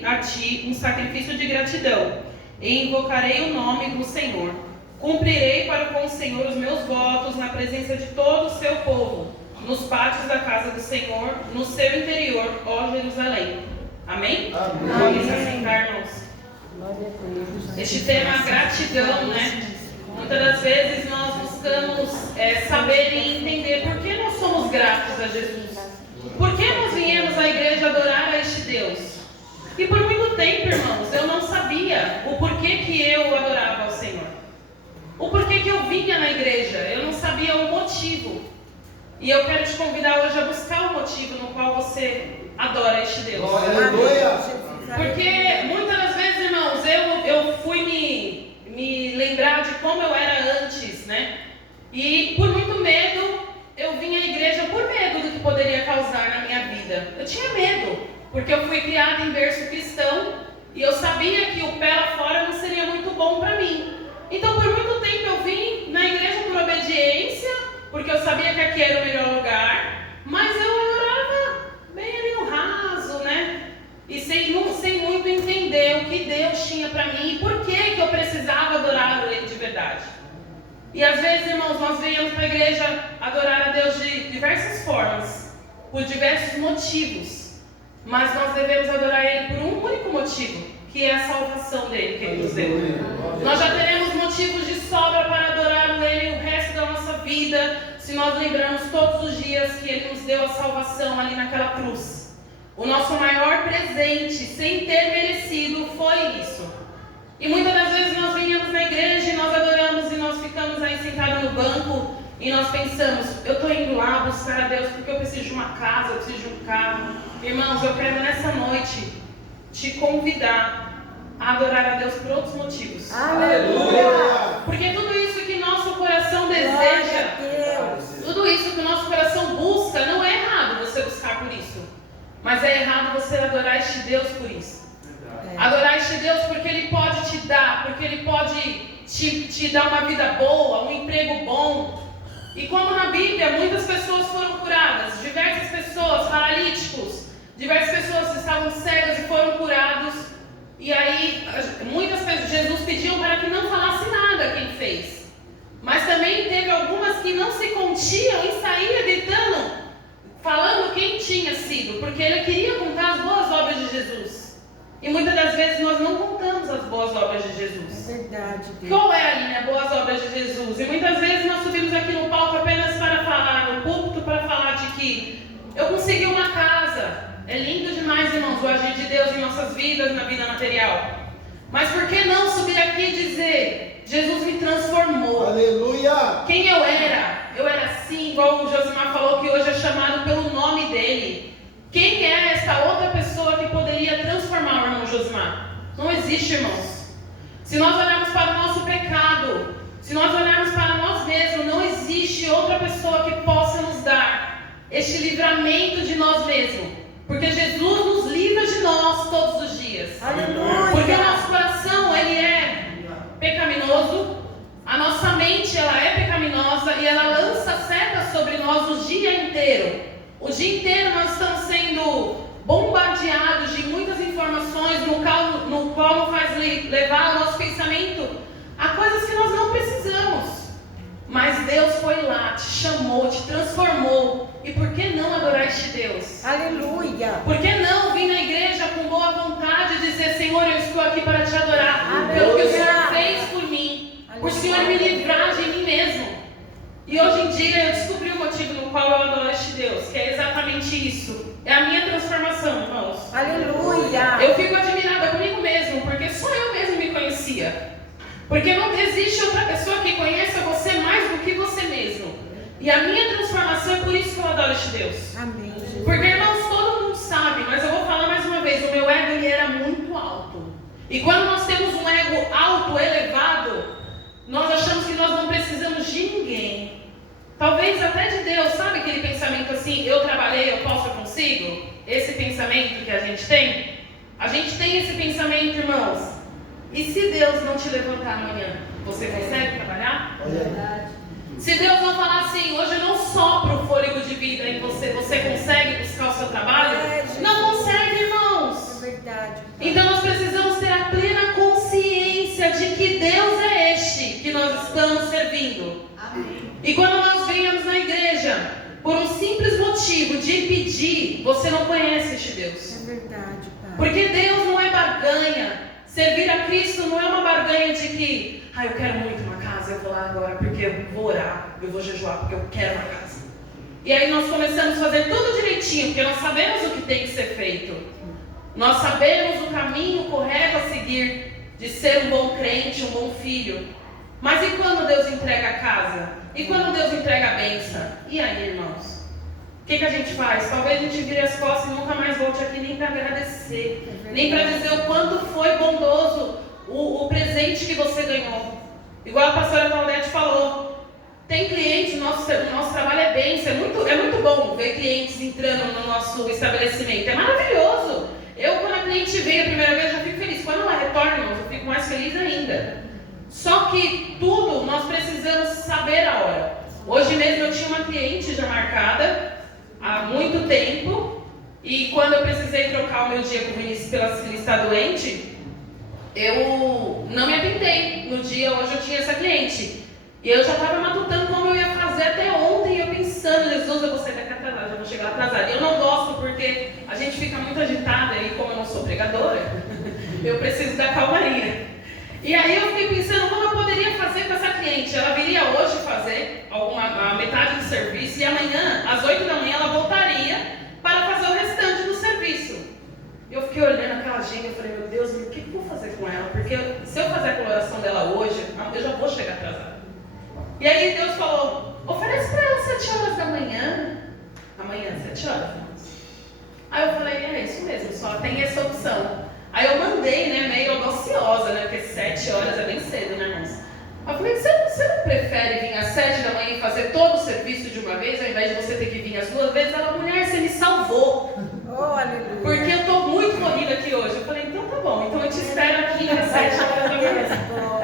oferecerei a ti um sacrifício de gratidão, e invocarei o nome do Senhor. Cumprirei para com o Senhor os meus votos na presença de todo o seu povo, nos pátios da casa do Senhor, no seu interior, ó Jerusalém. Amém? Amém. Vamos se assentar, irmãos. Este tema, gratidão, né? Muitas das vezes nós buscamos saber e entender por que nós somos gratos a Jesus. Por que nós viemos à igreja adorar a este Deus? E por muito tempo, irmãos, eu não sabia o porquê que eu adorava ao Senhor. O porquê que eu vinha na igreja. Eu não sabia o motivo. E eu quero te convidar hoje a buscar o motivo no qual você adora este Deus. Aleluia! Porque muitas das vezes, irmãos, eu fui me lembrar de como eu era antes, né? E por muito medo, eu vim à igreja por medo do que poderia causar na minha vida. Eu tinha medo, porque eu fui criada em berço cristão e eu sabia que o pé lá fora não seria muito bom para mim. Então, por muito tempo eu vim na igreja por obediência, porque eu sabia que aqui era o melhor lugar, mas eu adorava bem ali no raso, né? E sem muito entender o que Deus tinha para mim e por que eu precisava adorar Ele de verdade. E às vezes, irmãos, nós viemos para a igreja adorar a Deus de diversas formas, por diversos motivos, mas nós devemos adorar Ele por um único motivo, que é a salvação dele que Ele nos deu. Nós já teremos motivos de sobra para adorar Ele o resto da nossa vida, se nós lembrarmos todos os dias que Ele nos deu a salvação ali naquela cruz. O nosso maior presente, sem ter merecido, foi isso. E muitas das vezes nós vinhamos na igreja e nós adoramos e nós ficamos aí sentados no banco e nós pensamos, eu estou indo lá buscar a Deus porque eu preciso de uma casa, eu preciso de um carro. Irmãos, eu quero nessa noite te convidar a adorar a Deus por outros motivos. Aleluia! Porque tudo isso que nosso coração deseja, tudo isso que o nosso coração busca, não é errado você buscar por isso. Mas é errado você adorar este Deus por isso. Adorar este Deus porque Ele pode te dar, porque Ele pode te dar uma vida boa, um emprego bom. E como na Bíblia muitas pessoas foram curadas, diversas pessoas, paralíticos, diversas pessoas que estavam cegas e foram curados. E aí muitas pessoas, Jesus pediu para que não falasse nada quem fez. Mas também teve algumas que não se continham e saíam gritando, falando quem tinha sido, porque Ele queria contar as boas obras de Jesus. E muitas das vezes nós não contamos as boas obras de Jesus. É verdade, Deus. Qual é a linha boas obras de Jesus? E muitas vezes nós subimos aqui no palco apenas para falar, no púlpito para falar de que eu consegui uma casa. É lindo demais, irmãos, o agir de Deus em nossas vidas, na vida material. Mas por que não subir aqui e dizer, Jesus me transformou. Aleluia! Quem eu era assim, igual o Josimar falou, que hoje é chamado pelo nome dele. Quem é essa outra pessoa que poderia transformar o irmão Josimar? Não existe, irmãos. Se nós olharmos para o nosso pecado, se nós olharmos para nós mesmos, não existe outra pessoa que possa nos dar este livramento de nós mesmos. Porque Jesus nos livra de nós todos os dias. Aleluia! Porque o nosso coração, ele é pecaminoso, a nossa mente, ela é pecaminosa e ela lança setas sobre nós o dia inteiro. O dia inteiro nós estamos sendo bombardeados de muitas informações no qual nos faz levar o nosso pensamento a coisas que nós não precisamos. Mas Deus foi lá, te chamou, te transformou. E por que não adorar este Deus? Aleluia! Por que não vir na igreja com boa vontade e dizer, Senhor, eu estou aqui para te adorar, Aleluia. pelo que o Senhor fez por mim, por o Aleluia. Senhor me livrar de mim mesmo. E hoje em dia eu descobri o motivo no qual eu adoro este Deus, que é exatamente isso. É a minha transformação, irmãos. Aleluia! Eu fico admirada comigo mesmo, porque só eu mesmo me conhecia. Porque não existe outra pessoa que conheça você mais do que você mesmo. E a minha transformação é por isso que eu adoro este Deus. Amém, Jesus. Porque, irmãos, todo mundo sabe, mas eu vou falar mais uma vez, o meu ego ele era muito alto. E quando nós temos um ego alto, elevado, nós achamos que nós não precisamos de ninguém. Talvez até de Deus, sabe aquele pensamento assim, eu trabalhei, eu posso, eu consigo? Esse pensamento que a gente tem? A gente tem esse pensamento, irmãos. E se Deus não te levantar amanhã, você consegue trabalhar? Verdade. Se Deus não falar assim, hoje eu não sopro o fôlego de vida em você, você consegue buscar o seu trabalho? Não consegue, irmãos. É verdade. Então nós precisamos ter a plena consciência de que Deus é este que nós estamos servindo. Amém. E quando nós venhamos na igreja, por um simples motivo de pedir, você não conhece este Deus. É verdade, Pai. Porque Deus não é barganha. Servir a Cristo não é uma barganha de que, eu quero muito uma casa, eu vou lá agora porque eu vou orar, eu vou jejuar porque eu quero uma casa. E aí nós começamos a fazer tudo direitinho, porque nós sabemos o que tem que ser feito. Nós sabemos o caminho correto a seguir de ser um bom crente, um bom filho. Mas e quando Deus entrega a casa? E quando Deus entrega a bênção? E aí, irmãos? O que a gente faz? Talvez a gente vire as costas e nunca mais volte aqui nem para agradecer, nem para dizer o quanto foi bondoso o presente que você ganhou. Igual a pastora Claudete falou, tem clientes, nosso trabalho é bênção, é muito bom ver clientes entrando no nosso estabelecimento, é maravilhoso. Quando a cliente vem a primeira vez, eu já fico feliz. Quando ela retorna, irmãos, eu fico mais feliz ainda. Só que tudo nós precisamos saber a hora. Hoje mesmo eu tinha uma cliente já marcada há muito tempo, e quando eu precisei trocar o meu dia com o Vinícius pela ele estar doente, eu não me atentei. No dia hoje eu tinha essa cliente. E eu já estava matutando como eu ia fazer até ontem, e eu pensando, Jesus, eu vou sair daqui atrasada, já vou chegar atrasada. E eu não gosto porque a gente fica muito agitada, e como eu não sou pregadora, eu preciso da calmaria. E aí eu fiquei pensando como eu poderia fazer com essa cliente. Ela viria hoje fazer a metade do serviço, e amanhã, às 8 da manhã, ela voltaria para fazer o restante do serviço. Eu fiquei olhando aquela agenda e falei, meu Deus, o que eu vou fazer com ela? Porque se eu fazer a coloração dela hoje, eu já vou chegar atrasada. E aí Deus falou, oferece para ela 7 horas da manhã. Amanhã, 7 horas. Aí eu falei, é isso mesmo, só tem essa opção. Aí eu mandei, meio audaciosa, porque 7 horas é bem cedo, irmãos? Eu falei, você não prefere vir às 7 da manhã e fazer todo o serviço de uma vez, ao invés de você ter que vir as 2 vezes? Ela, mulher, você me salvou. Oh, aleluia. Porque eu estou muito corrida aqui hoje. Eu falei, então tá bom, então eu te espero aqui às 7 horas da manhã.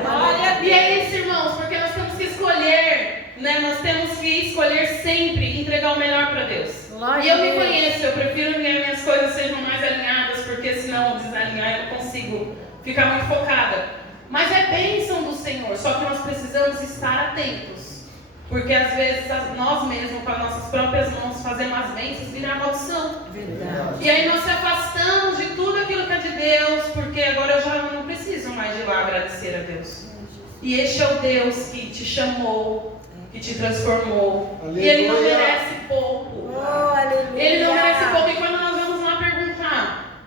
Olha, E é isso, irmãos, porque nós temos que escolher, nós temos que escolher sempre entregar o melhor para Deus. E eu me conheço, eu prefiro que minhas coisas sejam mais alinhadas, porque senão desalinhar eu não consigo ficar muito focada. Mas é bênção do Senhor, só que nós precisamos estar atentos. Porque às vezes nós mesmos, com as nossas próprias mãos, fazemos as bênçãos virar maldição. verdade. E aí nós se afastamos de tudo aquilo que é de Deus, porque agora eu já não preciso mais de ir lá agradecer a Deus. E este é o Deus que te chamou, que te transformou. Aleluia. E Ele não merece pouco. Oh, aleluia. Ele não merece pouco. E quando nós vamos lá perguntar,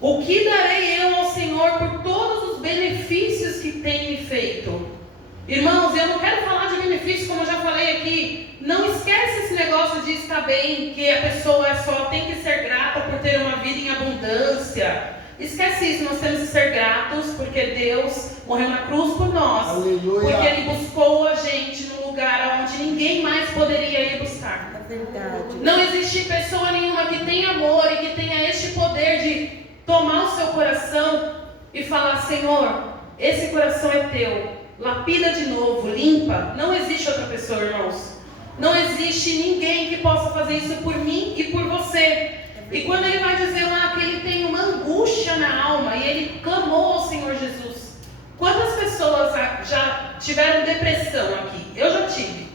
o que darei eu ao Senhor por todos os benefícios que tem me feito? Irmãos, eu não quero falar de benefícios, como eu já falei aqui. Não esquece esse negócio de estar bem, que a pessoa só tem que ser grata por ter uma vida em abundância. Esquece isso, nós temos que ser gratos porque Deus morreu na cruz por nós. Aleluia. Porque Ele buscou a gente num lugar onde ninguém mais poderia ir buscar. É verdade. Não existe pessoa nenhuma que tenha amor e que tenha este poder de tomar o seu coração e falar, Senhor, esse coração é teu. Lapida de novo, limpa. Não existe outra pessoa, irmãos. Não existe ninguém que possa fazer isso por mim e por você. E quando ele vai dizer lá que ele tem uma angústia na alma e ele clamou ao Senhor Jesus. Quantas pessoas já tiveram depressão aqui? Eu já tive.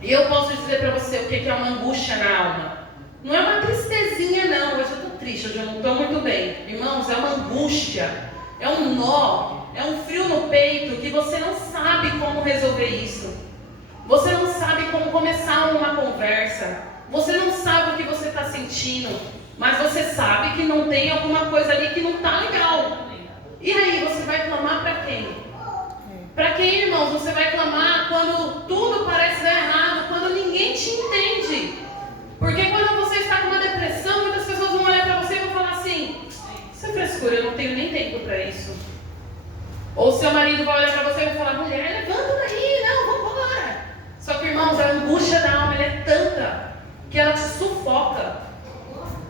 E eu posso dizer para você o que é uma angústia na alma. Não é uma tristezinha não, hoje eu estou triste, hoje eu não estou muito bem. Irmãos, é uma angústia, é um nó, é um frio no peito que você não sabe como resolver isso. Você não sabe como começar uma conversa. Você não sabe o que você está sentindo, mas você sabe que não tem alguma coisa ali que não está legal. E aí, você vai clamar para quem? Para quem, irmãos? Você vai clamar quando tudo parece dar errado, quando ninguém te entende. Porque quando você está com uma depressão, muitas pessoas vão olhar para você e vão falar assim, isso é frescura, eu não tenho nem tempo para isso. Ou seu marido vai olhar para você e vai falar, mulher, levanta daí, não, vamos embora. Só que, irmãos, a angústia da alma ela é tanta que ela te sufoca.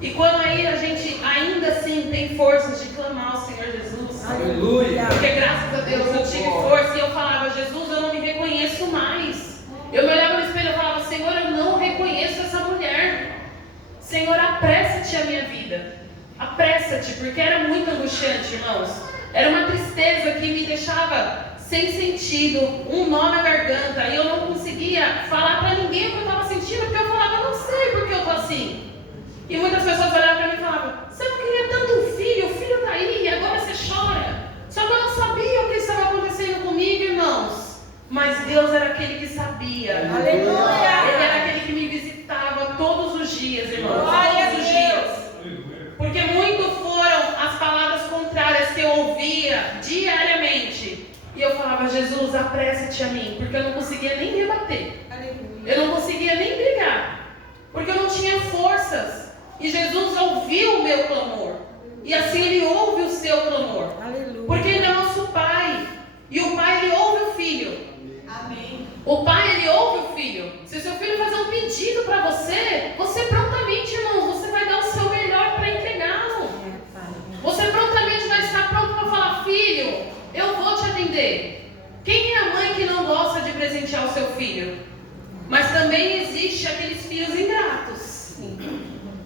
E quando aí a gente ainda assim tem forças de clamar ao Senhor Jesus. Aleluia. Porque graças a Deus eu tive força e eu falava, Jesus, eu não me reconheço mais. Eu me olhava no espelho e falava, Senhor, eu não reconheço essa mulher. Senhor, apressa-te a minha vida. Apressa. apressa-te, porque era muito angustiante, irmãos. Era uma tristeza que me deixava sem sentido, um nó na garganta, e eu não conseguia falar para ninguém o que eu estava sentindo, porque eu falava, eu não sei porque eu estou assim. E muitas pessoas olhavam para mim e falavam, você não queria tanto um filho, o filho está aí, e agora você chora. Só que eu não sabia o que estava acontecendo comigo, irmãos. Mas Deus era aquele que sabia. Aleluia. Ele era aquele que me visitava todos os dias, irmãos. Glória Todos os a dias. Porque muito foram as palavras contrárias que eu ouvia diariamente. E eu falava, Jesus, apressa-te a mim. Porque eu não conseguia nem rebater. Eu não conseguia nem brigar. Porque eu não tinha forças. E Jesus ouviu o meu clamor. E assim Ele ouve o seu clamor. Aleluia. Porque Ele é nosso Pai. E o Pai, Ele ouve o Filho. Amém. O Pai, Ele ouve o Filho. Se o seu filho fazer um pedido para você, você prontamente, irmãos, você vai dar o seu melhor para entregá-lo. Você prontamente vai estar pronto para falar, filho, eu vou te atender. Quem é a mãe que não gosta de presentear o seu filho? Mas também existe aqueles filhos ingratos.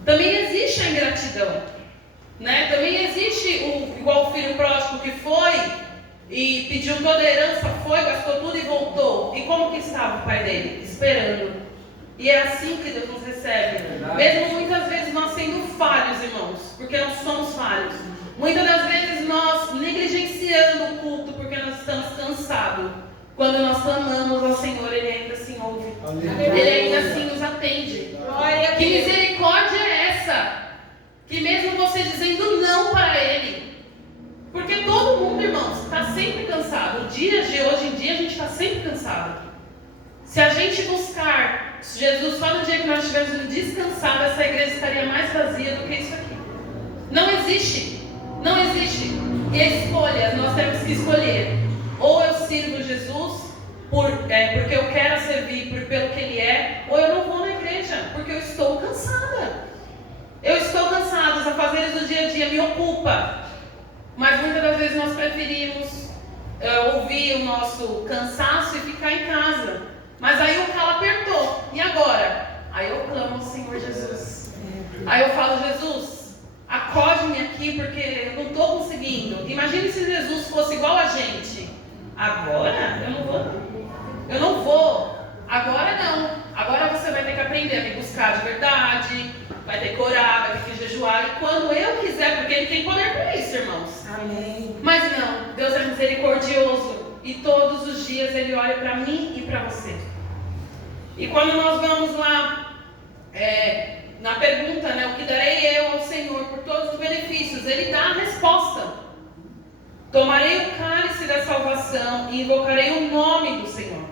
Também existe a ingratidão. Né? Também existe igual o filho pródigo que foi e pediu toda a herança, foi, gastou tudo e voltou. E como que estava o pai dele? Esperando. E é assim que Deus nos recebe. Mesmo muitas vezes nós sendo falhos, irmãos, porque nós somos falhos. Muitas das vezes nós negligenciando o culto porque nós estamos cansados. Quando nós clamamos ao Senhor, Ele ainda assim ouve. Ele ainda assim nos atende. Que misericórdia é essa? Que mesmo você dizendo não para Ele. Porque todo mundo, irmãos, está sempre cansado. O dia de hoje em dia a gente está sempre cansado. Se a gente buscar Jesus só no dia que nós estivermos descansados, essa igreja estaria mais vazia do que isso aqui. Não existe. Não existe. E escolhas, nós temos que escolher. Ou eu sirvo Jesus porque eu quero servir pelo que Ele é, ou eu não vou na igreja porque eu estou cansada. Eu estou cansada, os afazeres do dia a dia me ocupam. Mas muitas das vezes nós preferimos ouvir o nosso cansaço e ficar em casa. Mas aí o calo apertou. E agora? Aí eu clamo ao Senhor Jesus. Aí eu falo, Jesus, acode-me aqui porque eu não estou conseguindo. Imagine se Jesus fosse igual a gente. Agora eu não vou. Eu não vou. Agora não. Agora você vai ter que aprender a me buscar de verdade. Vai ter que orar, vai ter que jejuar. E quando eu quiser, porque Ele tem poder para isso, irmãos. Amém. Mas não, Deus é misericordioso. E todos os dias Ele olha para mim e para você. E quando nós vamos lá, na pergunta, né, o que darei eu ao Senhor por todos os benefícios? Ele dá a resposta. Tomarei o cálice da salvação e invocarei o nome do Senhor.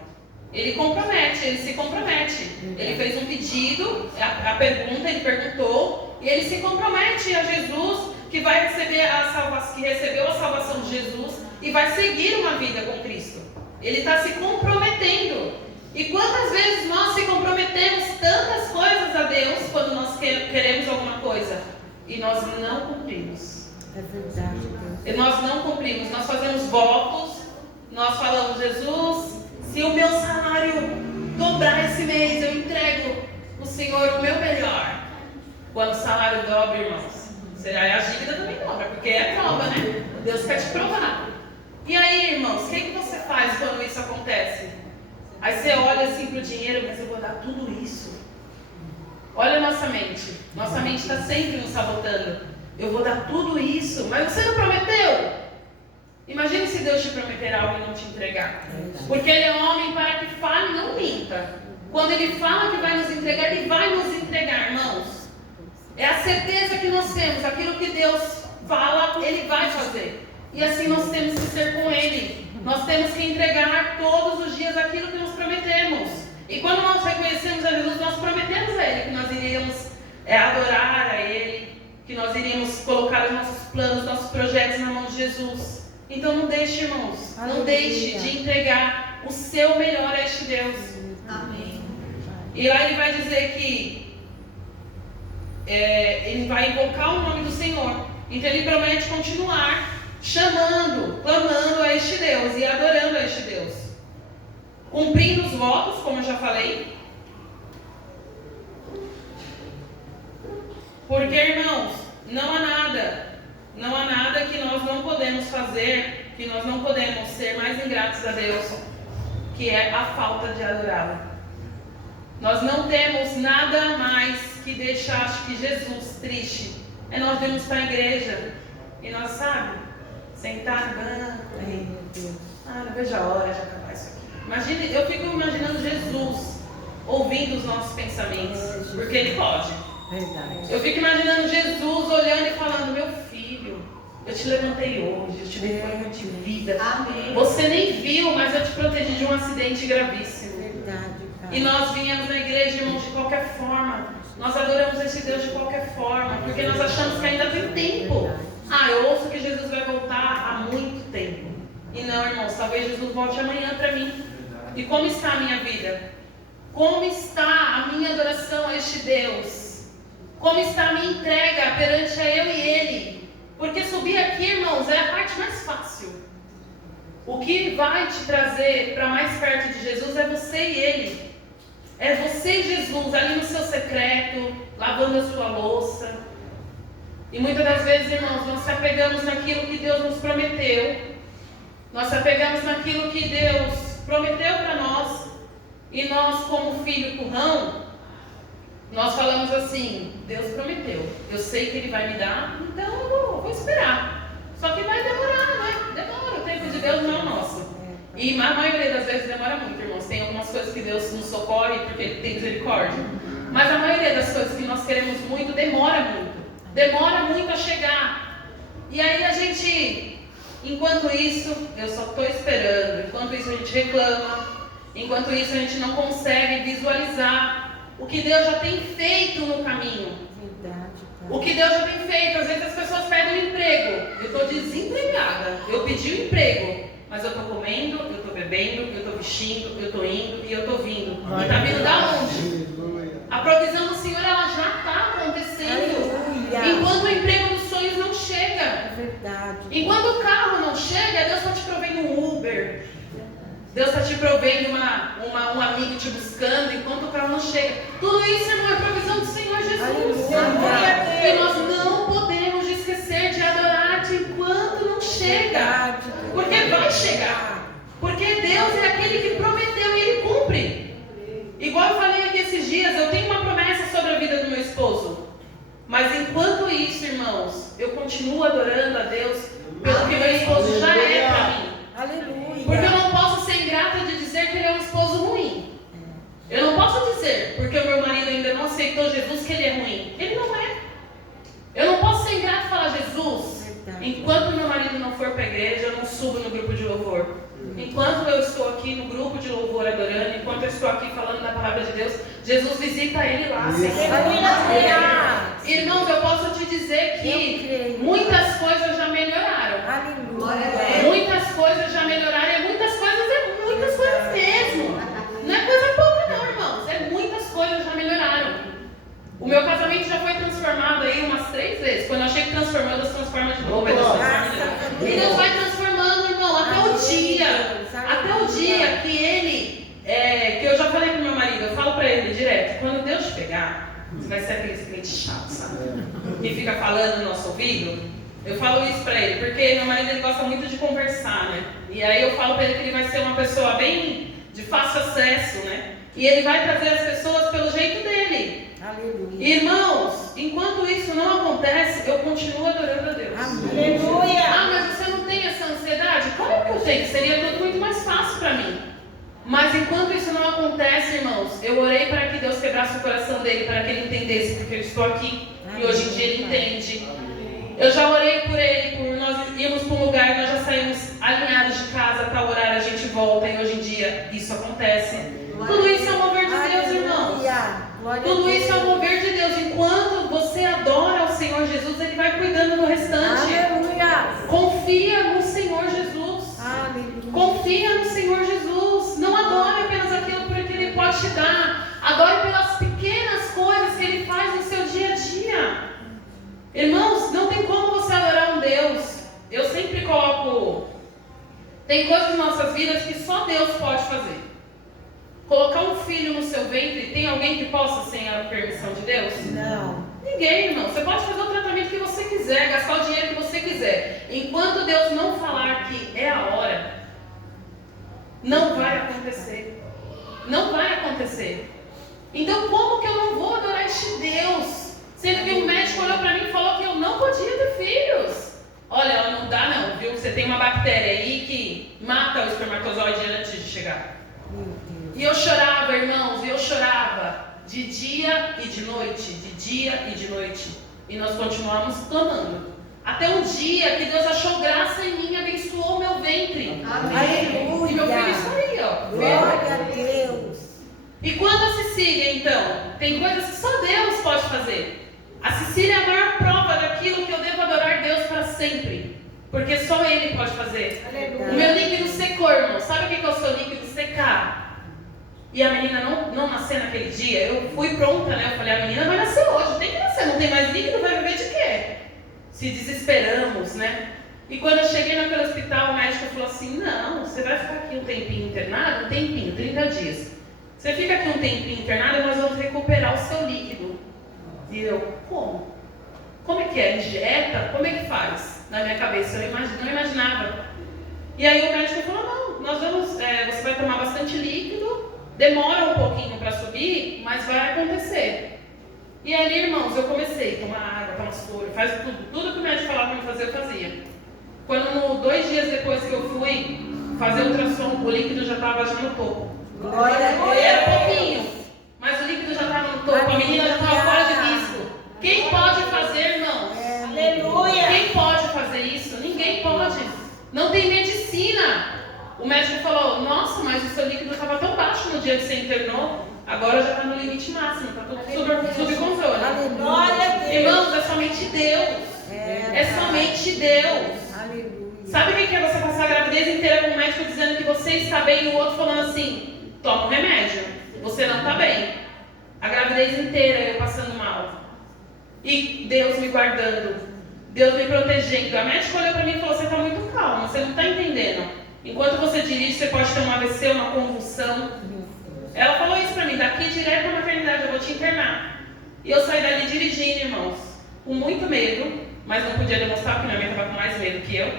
Ele compromete, ele se compromete. Ele fez um pedido, a pergunta, ele perguntou, e ele se compromete a Jesus, que vai receber a salvação, que recebeu a salvação de Jesus e vai seguir uma vida com Cristo. Ele está se comprometendo. E quantas vezes nós se comprometemos tantas coisas a Deus quando nós queremos alguma coisa e nós não cumprimos? É verdade, Deus. E nós não cumprimos, nós fazemos votos, nós falamos, Jesus, se o meu salário dobrar esse mês, eu entrego ao Senhor o meu melhor. Quando o salário dobra, irmãos, a dívida também dobra, porque é prova, né? Deus quer te provar. E aí, irmãos, o que você faz quando isso acontece? Aí você olha assim para o dinheiro, mas eu vou dar tudo isso. Olha a nossa mente. Nossa mente está sempre nos sabotando. Eu vou dar tudo isso, mas você não prometeu? Imagine se Deus te prometer algo e não te entregar. Porque Ele é homem para que fale e não minta. Quando Ele fala que vai nos entregar, Ele vai nos entregar, irmãos. É a certeza que nós temos. Aquilo que Deus fala, Ele vai fazer. E assim nós temos que ser com Ele. Nós temos que entregar todos os dias aquilo que nos prometemos. E quando nós reconhecemos a Jesus, nós prometemos a Ele que nós iríamos adorar a Ele, que nós iríamos colocar os nossos planos, nossos projetos na mão de Jesus. Então não deixe, irmãos, não deixe de entregar o seu melhor a este Deus. Amém. E lá Ele vai dizer que Ele vai invocar o nome do Senhor. Então Ele promete continuar chamando, clamando a este Deus e adorando a este Deus. Cumprindo os votos, como eu já falei. Porque, irmãos, não há nada trazer que nós não podemos ser mais ingratos a Deus, que é a falta de adorá-lo. Nós não temos nada mais que deixar, acho que Jesus triste. É nós irmos para a igreja e nós, sabe, sentar no banco. Não vejo a hora de acabar isso aqui. Imagine, eu fico imaginando Jesus ouvindo os nossos pensamentos, porque Ele pode. Verdade. Eu fico imaginando Jesus olhando e falando: meu filho, eu te levantei hoje, eu te dei forma de vida. Amém. Você nem viu, mas eu te protegi de um acidente gravíssimo. Verdade, cara. E nós viemos na igreja, irmãos, de qualquer forma. Nós adoramos esse Deus de qualquer forma, porque nós achamos que ainda tem tempo. Eu ouço que Jesus vai voltar há muito tempo. E não, irmãos, talvez Jesus volte amanhã para mim. E como está a minha vida? Como está a minha adoração a este Deus? Como está a minha entrega perante a eu e Ele? Porque subir aqui, irmãos, é a parte mais fácil. O que vai te trazer para mais perto de Jesus é você e Ele. É você e Jesus ali no seu secreto, lavando a sua louça. E muitas das vezes, irmãos, nós se apegamos naquilo que Deus nos prometeu. Nós se apegamos naquilo que Deus prometeu para nós. E nós, como filho currão, nós falamos assim: Deus prometeu, eu sei que Ele vai me dar, então eu vou esperar. Só que vai demorar, né? Demora, o tempo de Deus não é o nosso. E a maioria das vezes demora muito, irmãos. Tem algumas coisas que Deus nos socorre porque Ele tem misericórdia. Mas a maioria das coisas que nós queremos muito, demora muito. Demora muito a chegar. E aí a gente, enquanto isso, eu só estou esperando. Enquanto isso a gente reclama. Enquanto isso a gente não consegue visualizar o que Deus já tem feito no caminho. O que Deus já tem feito. Às vezes as pessoas pedem um emprego. Eu estou desempregada. Eu pedi um emprego. Mas eu estou comendo, eu estou bebendo, eu estou vestindo, eu estou indo e eu estou vindo. E está vindo da onde? A provisão do Senhor, ela já está acontecendo. Enquanto o emprego dos sonhos não chega. É verdade. Enquanto o carro não chega, Deus está te provendo um Uber. Deus está te provendo um amigo te buscando enquanto o carro não chega. Tudo isso, irmão, é provisão do Senhor Jesus. E nós não podemos esquecer de adorar-te enquanto não chega. Porque vai chegar. Porque Deus é aquele que prometeu e Ele cumpre. Igual eu falei aqui esses dias, eu tenho uma promessa sobre a vida do meu esposo. Mas enquanto isso, irmãos, eu continuo adorando a Deus pelo que meu esposo já é para mim. Aleluia. Porque eu não posso ser ingrata de dizer que ele é um esposo ruim. Eu não posso dizer, porque o meu marido ainda não aceitou Jesus, que ele é ruim. Ele não é. Eu não posso ser ingrata e falar: Jesus, enquanto meu marido não for para a igreja, eu não subo no grupo de louvor. Enquanto eu estou aqui no grupo de louvor adorando, enquanto eu estou aqui falando da palavra de Deus, Jesus visita ele lá. Irmãos, eu posso te dizer que muitas coisas já melhoraram. Muitas coisas já melhoraram. E muitas coisas mesmo. Não é coisa pouca não, irmãos. É muitas coisas já melhoraram. O meu casamento já foi transformado aí umas 3 vezes. Quando eu achei que transformou, Deus transforma de novo. E Deus vai transformando, irmão, até o dia que Ele, que eu já falei pro meu marido, eu falo pra ele direto: quando Deus te pegar, você vai ser aquele crente chato, sabe? Que fica falando no nosso ouvido. Eu falo isso pra ele, porque meu marido, ele gosta muito de conversar, né? E aí eu falo pra ele que ele vai ser uma pessoa bem de fácil acesso, né? E ele vai trazer as pessoas pelo jeito dele. Aleluia. Irmãos, enquanto isso não acontece, eu continuo adorando a Deus. Aleluia. Mas você não tem essa ansiedade? Claro que eu tenho, seria tudo muito mais fácil para mim. Mas enquanto isso não acontece, irmãos, eu orei para que Deus quebrasse o coração dele, para que ele entendesse porque eu estou aqui. E hoje em dia ele entende. Eu já orei por ele, por nós irmos para um lugar e nós já saímos alinhados de casa, para orar, a gente volta e hoje em dia isso acontece. Tudo isso é o mover de Deus, irmãos. Tudo isso é o mover de Deus. Enquanto você adora ao Senhor Jesus, Ele vai cuidando do restante. Aleluia. Confia no Senhor Jesus. Aleluia. Confia no Senhor Jesus. Não adore apenas aquilo por que Ele pode te dar. Adore pelas pequenas coisas que Ele faz no seu dia a dia. Irmãos, não tem como você adorar um Deus. Eu sempre coloco... Tem coisas em nossas vidas que só Deus pode fazer. Colocar um filho no seu ventre, tem alguém que possa sem a permissão de Deus? Não. Ninguém, irmão. Você pode fazer o tratamento que você quiser, gastar o dinheiro que você quiser. Enquanto Deus não falar Não vai acontecer. Não vai acontecer. Então como que eu não vou adorar este Deus? Sendo que o médico olhou para mim e falou que eu não podia ter filhos. Olha, não dá não, viu? Você tem uma bactéria aí que mata o espermatozoide antes de chegar. E eu chorava, irmãos, e eu chorava de dia e de noite, de dia e de noite. E nós continuamos clamando. Até um dia que Deus achou graça em mim e abençoou o meu ventre. Amém. E meu filho está aí, ó. Glória a Deus. E quando a Cecília, então, tem coisas que só Deus pode fazer. A Cecília é a maior prova daquilo que eu devo adorar Deus para sempre. Porque só Ele pode fazer. Aleluia. O meu líquido secou, irmão. Sabe o que é o seu líquido secar? E a menina não nascer naquele dia. Eu fui pronta, né? Eu falei, a menina vai nascer hoje. Tem que nascer, não tem mais líquido, vai viver de quê? Se desesperamos, né? E quando eu cheguei naquele hospital, o médico falou assim, não, você vai ficar aqui um tempinho internado, 30 dias. Você fica aqui um tempinho internado e nós vamos recuperar o seu líquido. E eu, como? Como é que é? Injeta? Como é que faz? Na minha cabeça, eu não imaginava. E aí o médico falou, não, nós vamos, você vai tomar bastante líquido, demora um pouquinho para subir, mas vai acontecer. E aí, irmãos, eu comecei a tomar água, tomar soro, faz tudo que o médico falava para me fazer, eu fazia. Quando 2 dias depois que eu fui fazer o ultrassom, o líquido já estava no topo. Glória a Deus. Era pouquinho, mas o líquido já estava no topo, a menina já estava fora de risco. Quem pode fazer, irmãos? Aleluia. Quem pode fazer isso? Ninguém pode. Não tem medicina. O médico falou, nossa, mas o seu líquido estava tão baixo no dia que você internou, agora já está no limite máximo, está tudo sob controle. Glória a Deus. Irmãos, é somente Deus. É somente Deus. Aleluia. Sabe o que é você passar a gravidez inteira com o médico dizendo que você está bem e o outro falando assim, toma um remédio, você não está bem. A gravidez inteira eu passando mal. E Deus me guardando, Deus me protegendo. A médica olhou para mim e falou, você está muito calma, você não está entendendo. Enquanto você dirige, você pode ter um AVC, uma convulsão. Ela falou isso para mim, daqui direto para a maternidade, eu vou te internar. E eu saí dali dirigindo, irmãos, com muito medo, mas não podia demonstrar, porque minha mãe estava com mais medo que eu.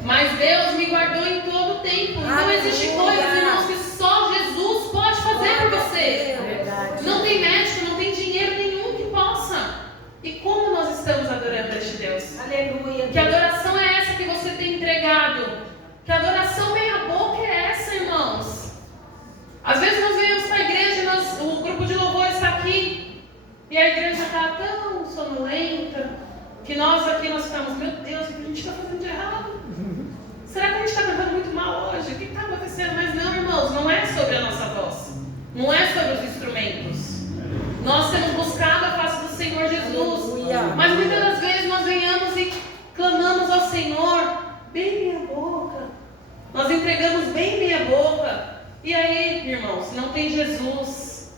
Mas Deus me guardou em todo o tempo. Então existem coisas, irmãos, que só Jesus pode fazer por você. Não tem médico, não tem dinheiro nenhum que possa. E como nós estamos adorando este Deus? Aleluia. Que adoração é essa que você tem entregado? Que adoração meia boca é essa, irmãos? Às vezes nós viemos para a igreja, o grupo de louvor está aqui, e a igreja está tão sonolenta, que nós aqui ficamos, meu Deus, o que a gente está fazendo de errado? Será que a gente está cantando muito mal hoje? O que está acontecendo? Mas não, irmãos, não é sobre a nossa voz, não é sobre os instrumentos. Nós temos buscado a face do Senhor Jesus, mas muitas das vezes nós venhamos e clamamos ao Senhor, bem minha boca, nós entregamos bem minha boca. E aí, irmãos, não tem Jesus,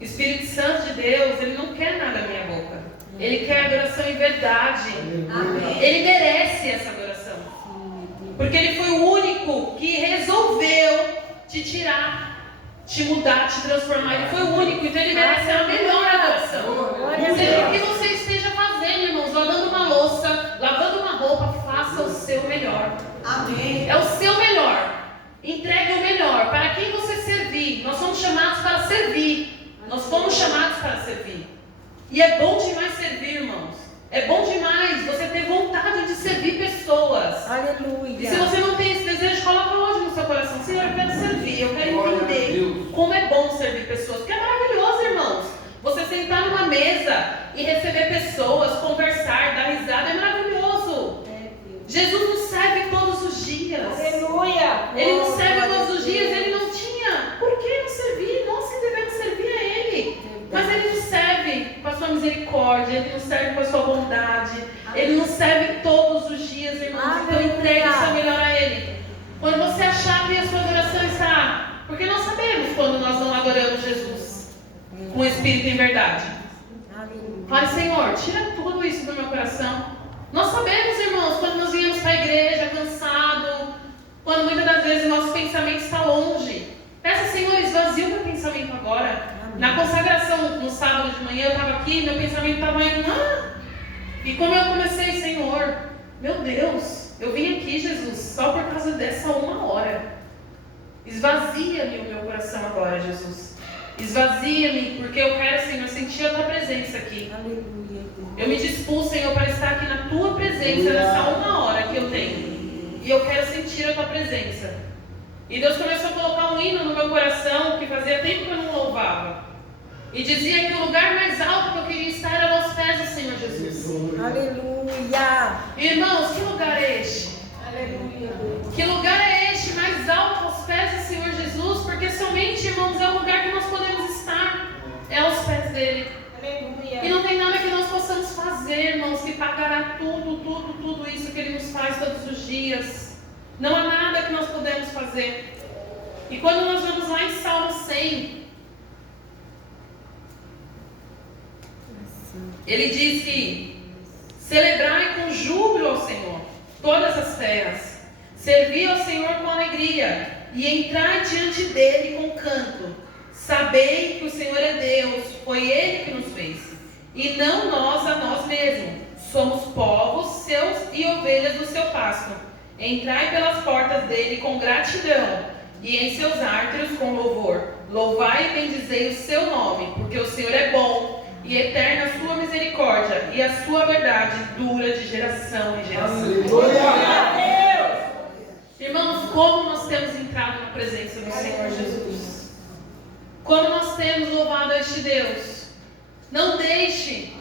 Espírito Santo de Deus, Ele não quer nada da minha boca. Ele quer adoração em verdade. Amém. Ele merece essa adoração. Porque Ele foi o único que resolveu te tirar, te mudar, te transformar. Ele foi o único, então Ele merece a melhor adoração. Seja o que você esteja fazendo, irmãos, lavando uma louça, lavando uma roupa, faça o seu melhor. Amém. É o seu melhor. Entregue o melhor. Para quem você servir. Nós somos chamados para servir. Nós fomos chamados para servir. E é bom demais servir, irmãos. É bom demais você ter vontade de servir pessoas. Aleluia. E se você não tem esse desejo, coloca hoje no seu coração. Senhor, eu quero servir. Eu quero entender como é bom servir pessoas. Porque é maravilhoso, irmãos. Você sentar numa mesa e receber pessoas, conversar, dar risada. É maravilhoso. Jesus nos serve todos os dias. Aleluia. Ele nos serve todos os dias. Ele não tinha por que nos servir. Nós que devemos servir a Ele. Mas Ele nos serve com a sua misericórdia. Ele nos serve com a sua bondade. Ele nos serve todos os dias, irmãos. Então entregue o seu melhor a Ele. Quando você achar que a sua adoração está... Porque nós sabemos quando nós não adoramos Jesus com o Espírito em verdade. Fale, Senhor, tira tudo isso do meu coração. Nós sabemos, irmãos, quando nós viemos para a igreja cansado, quando muitas das vezes o nosso pensamento está longe. Peça, Senhor, esvazia o meu pensamento agora. Na consagração, no sábado de manhã, eu estava aqui, meu pensamento estava indo, E como eu comecei, Senhor, meu Deus, eu vim aqui, Jesus, só por causa dessa 1 hora. Esvazia-me o meu coração agora, Jesus. Esvazia-me, porque eu quero, Senhor, sentir a Tua presença aqui. Aleluia. Eu me dispus, Senhor, para estar aqui na Tua presença nessa 1 hora que eu tenho. E eu quero sentir a Tua presença. E Deus começou a colocar um hino no meu coração que fazia tempo que eu não louvava. E dizia que o lugar mais alto que eu queria estar era aos pés do Senhor Jesus. Aleluia. Irmãos, que lugar é este? Aleluia. Que lugar é este mais alto aos pés do Senhor Jesus? Porque somente, irmãos, é o lugar que nós podemos estar. É aos pés dele. Aleluia. E não tem nada que nós possamos fazer, irmãos, que pagará tudo isso que ele nos faz todos os dias. Não há nada que nós podemos fazer. E quando nós vamos lá em Salmo 100, ele diz que celebrai com júbilo ao Senhor todas as terras, servi ao Senhor com alegria e entrai diante dele com canto. Sabei que o Senhor é Deus, foi Ele que nos fez, e não nós a nós mesmos. Somos povos seus e ovelhas do seu pasto. Entrai pelas portas dele com gratidão, e em seus átrios com louvor. Louvai e bendizei o seu nome, porque o Senhor é bom, e eterna a sua misericórdia, e a sua verdade dura de geração em geração. Aleluia. Irmãos, como nós temos entrado na presença do Senhor Jesus. Como nós temos louvado a este Deus. Não deixe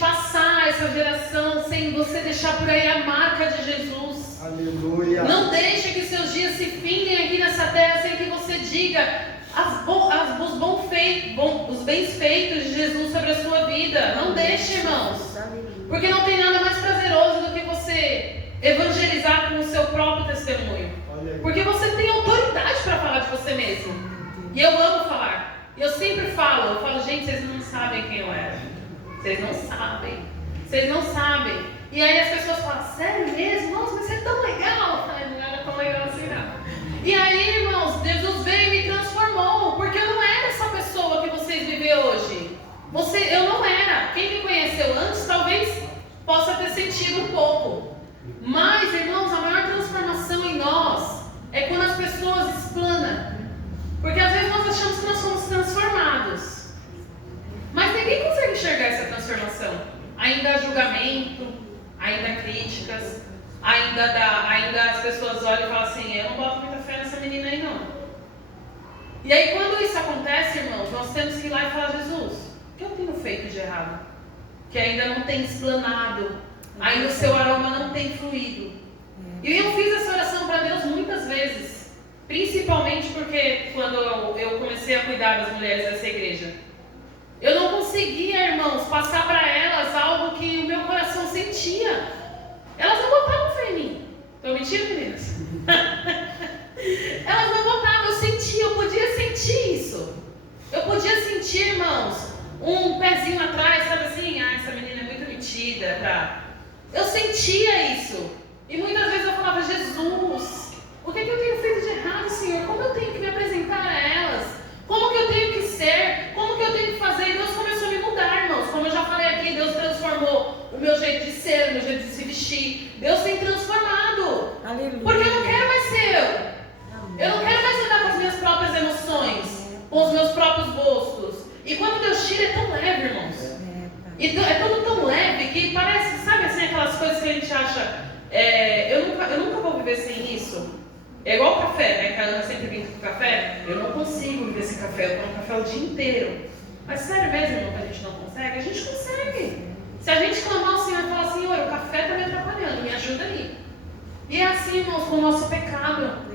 passar essa geração sem você deixar por aí a marca de Jesus. Aleluia. Não deixe que seus dias se findem aqui nessa terra sem que você diga os bens feitos de Jesus sobre a sua vida. Não deixe, irmãos. Porque não tem nada mais prazeroso do que você evangelizar com o seu próprio testemunho. Porque você tem autoridade para falar de você mesmo. E eu amo falar. E eu sempre falo, gente, vocês não sabem quem eu era. Vocês não sabem. E aí as pessoas falam, sério mesmo? Nossa, mas você é tão legal. Não era tão legal assim, não. E aí, irmãos, Jesus veio e me transformou. Porque eu não era essa pessoa que vocês vivem hoje. Eu não era. Quem me conheceu antes, talvez possa ter sentido um pouco. Mas, irmãos, a maior transformação em nós é quando as pessoas explanam. Porque às vezes nós achamos que nós somos transformados. Mas ninguém consegue enxergar essa transformação. Ainda há julgamento, ainda há críticas, ainda as pessoas olham e falam assim, eu não boto muita fé nessa menina aí não. E aí quando isso acontece, irmãos, nós temos que ir lá e falar, Jesus, o que eu tenho feito de errado? Que ainda não tem explanado, ainda o seu aroma não tem fluído. E eu fiz essa oração para Deus muitas vezes. Principalmente porque quando eu comecei a cuidar das mulheres dessa igreja, eu não conseguia, irmãos, passar para elas algo que o meu coração sentia. Elas não botavam fé em mim. Estou mentindo, meninas? Elas não botavam, eu podia sentir isso. Eu podia sentir, irmãos, um pezinho atrás, sabe assim? Essa menina é muito metida. Eu sentia isso. E muitas vezes eu falava, Jesus, o que eu tenho feito de errado, Senhor? Como eu tenho que me apresentar a elas? Como que eu tenho que ser? Como que eu tenho que fazer? E Deus começou a me mudar, irmãos. Como eu já falei aqui, Deus transformou o meu jeito de ser, o meu jeito de se vestir. Deus tem transformado. Aleluia. Porque eu não quero mais ser eu. Eu não quero mais lidar com as minhas próprias emoções, com os meus próprios gostos. E quando Deus tira, é tão leve, irmãos. E é tudo tão leve que parece, sabe assim, aquelas coisas que a gente acha, eu nunca vou viver sem isso. É igual o café, né? Que a Ana sempre brinca com o café. Eu não consigo viver sem café, eu tomo café o dia inteiro. Mas sério mesmo, irmão, que a gente não consegue? A gente consegue. Se a gente clamar ao Senhor e falar, Senhor, o café está me atrapalhando, me ajuda aí. E é assim, irmãos, com o nosso pecado.